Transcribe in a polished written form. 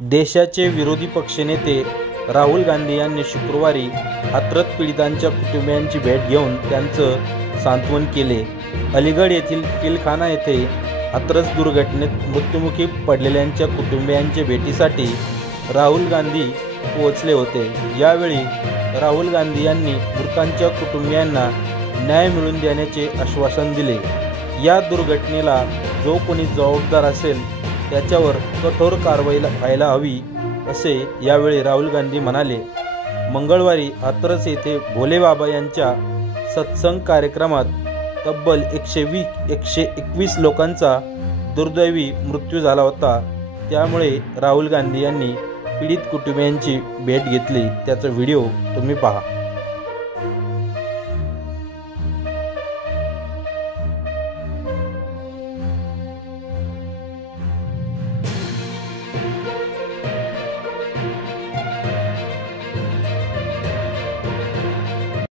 देशाचे विरोधी पक्षनेते राहुल गांधी यांनी शुक्रवारी हाथरस पीडितांच्या कुटुंबियांची भेट घेऊन त्यांचं सांत्वन केले। अलीगढ येथील किलखाना येथे हाथरस दुर्घटनेत मृत्युमुखी पडलेल्यांच्या कुटुंबियांच्या भेटीसाठी राहुल गांधी पोहोचले होते। यावेळी राहुल गांधी यांनी मृतांच्या कुटुंबियांना न्याय मिळवून देण्याचे आश्वासन दिले। या दुर्घटनेला जो कोणी जबाबदार असेल त्याच्यावर कठोर कारवाई व्हायला हवी असे यावेळी राहुल गांधी म्हणाले। मंगळवारी हाथरस येथे भोले बाबा यांच्या सत्संग कार्यक्रमात तब्बल 121 लोकांचा दुर्दैवी मृत्यू झाला होता। त्यामुळे राहुल गांधी यांनी पीडित कुटुंबियांची भेट घेतली। त्याचा व्हिडिओ तुम्ही पहा।